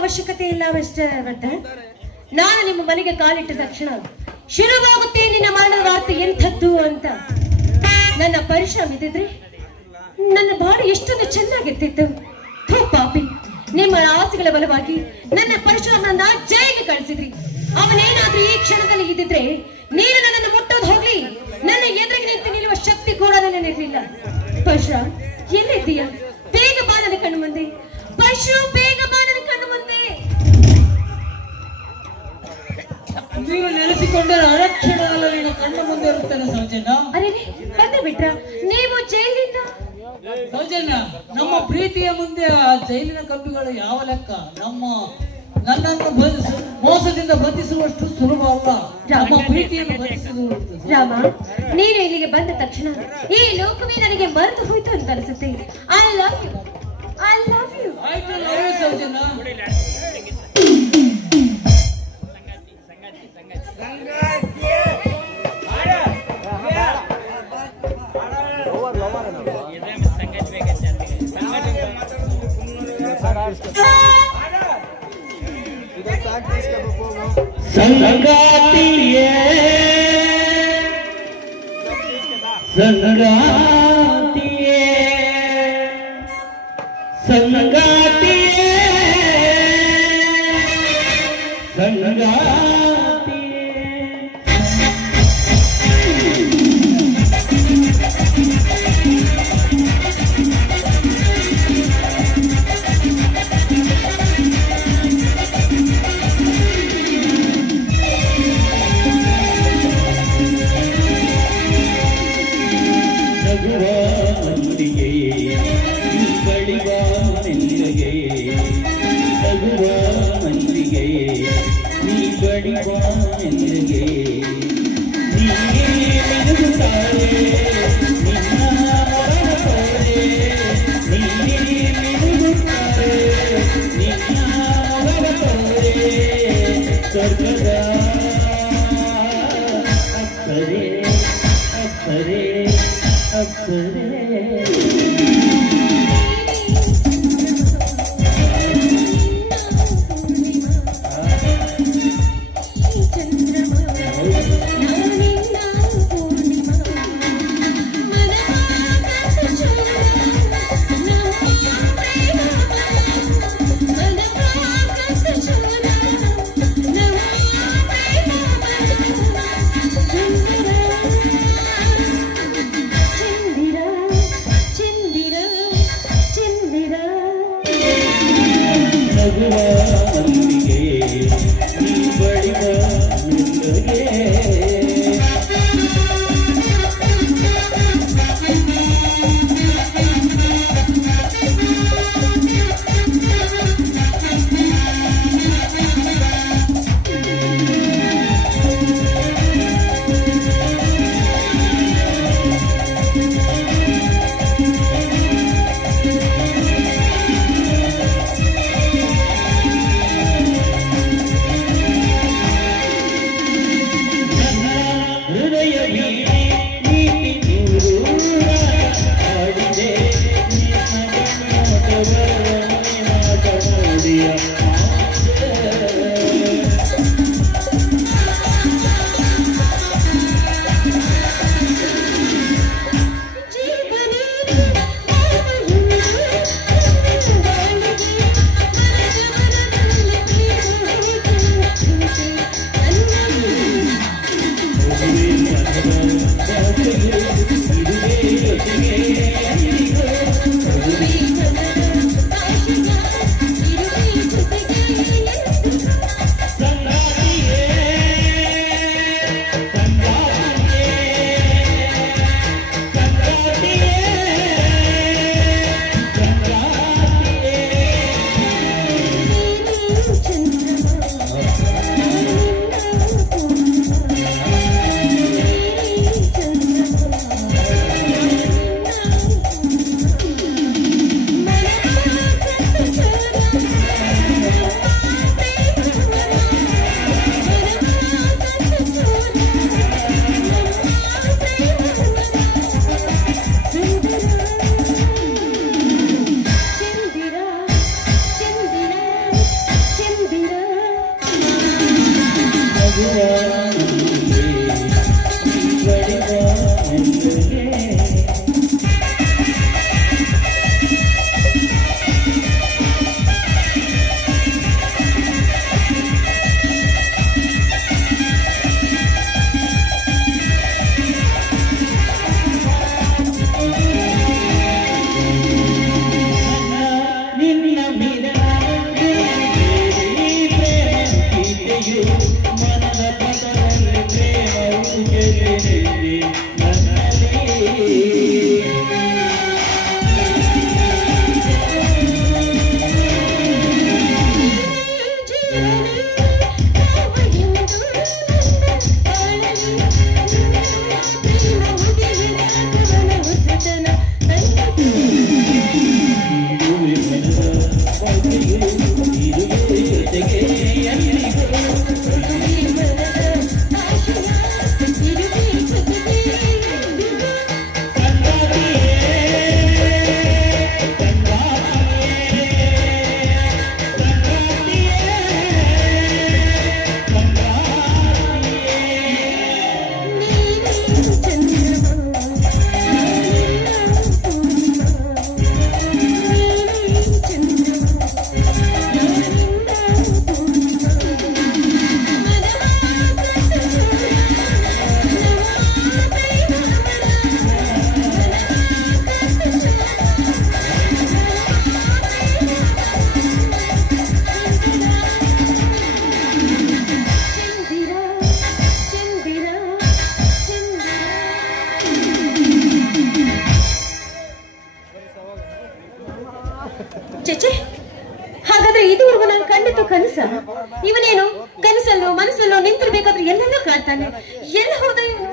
ಅವಶ್ಯಕತೆ ಇಲ್ಲ ವರ್ಧನ್. ನಾನು ನಿಮ್ಮ ಮನೆಗೆ ಕಾಲಿಟ್ಟ ತಕ್ಷಣ ಶುರುವಾಗುತ್ತೆ ನಿನ್ನ ಮರಣದ ವಾರ್ತೆ ಎಂಥದ್ದು ಅಂತ. ನನ್ನ ಪರಿಶ್ರಮ ಇದ್ದಿದ್ರೆ ನನ್ನ ಬಾಳು ಎಷ್ಟೊಂದು ಚೆನ್ನಾಗಿರ್ತಿತ್ತು. ಪಾಪಿ, ನಿಮ್ಮ ಆಸೆಗಳ ಬಲವಾಗಿ ನನ್ನ ಪರಶುರಾಮನನ್ನ ಜೈಲಿಗೆ ಕಳಿಸಿದ್ರಿ. ಅವನೇನಾದ್ರೂ ಈ ಕ್ಷಣದಲ್ಲಿ ಇದ್ದಿದ್ರೆ ನೀನು ನನ್ನನ್ನು ಮುಟ್ಟೋದು ಹೋಗ್ಲಿ, ನನ್ನ ಎದುರಿಗೆ ನಿಂತು ನಿಲ್ಲುವ ಶಕ್ತಿ ಕೂಡ ನನ್ನಲ್ಲಿರ್ಲಿಲ್ಲ. ಪರಶುರಾಮ್, ಎಲ್ಲಿದ್ದೀಯ? ಬೇಗ ಬಾ ನನ್ನ ಕಣ್ಣು ಮುಂದೆ. ಪರಶುರಾಮ್, ಬೇಗ ಬಾ ನನ್ನ ಕಣ್ಣು ಮುಂದೆ. ನೀವು ನೆನೆಸಿಕೊಂಡರೆ ಅರಕ್ಷಣದಲ್ಲಿ ನೀನು ಕಣ್ಣು ಮುಂದೆ ಇರುತ್ತೇನೆ ಸೌಜನ್ಯ. ಅರೆ, ಬಂದು ಬಿಟ್ರ ನೀವು ಜೈಲಿಂದ? ಸೌಜನ್ಯ, ನಮ್ಮ ಪ್ರೀತಿಯ ಮುಂದೆ ಆ ಜೈಲಿನ ಕಂಬಿಗಳು ಯಾವ ಲೆಕ್ಕ? ನನ್ನನ್ನು ಮೋಸದಿಂದ ಬಂಧಿಸುವಷ್ಟು ಸುಲಭ ಅಲ್ಲ. ನಮ್ಮ ಪ್ರೀತಿಯನ್ನು ಬಂಧಿಸುವುದು. ರಾಮ, ನೀನು ಇಲ್ಲಿಗೆ ಬಂದ ತಕ್ಷಣ ಈ ಲೋಕವೇ ನನಗೆ ಮರೆತು ಹೋಯ್ತು ಅಂತ ಅನಿಸುತ್ತೆ. I love you, I love you. ಆಯ್ತು, ಲವ್ ಸೌಜನ್ಯ. ಸಂಗಾತಿಯೇ ಸಂಗಾತಿಯೇ ಸಂಗಾತಿಯೇ ಸಂಗಾತಿಯೇ ಚೇಚೆ, ಹಾಗಾದ್ರೆ ಇದುವರೆಗೂ ನಾನು ಕಂಡಿದ್ದು ಕನಸ. ಇವನೇನು ಕನಸಲ್ಲೋ ಮನಸ್ಸಲ್ಲೋ ನಿಂತಿರ್ಬೇಕಾದ್ರೆ ಎಲ್ಲೆಲ್ಲೋ ಕಾಡ್ತಾನೆ. ಎಲ್ಲ ಹೋದ ಇವನು?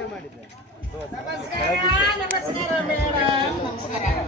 ನಮಸ್ಕಾರ ಮೇಡಮ್.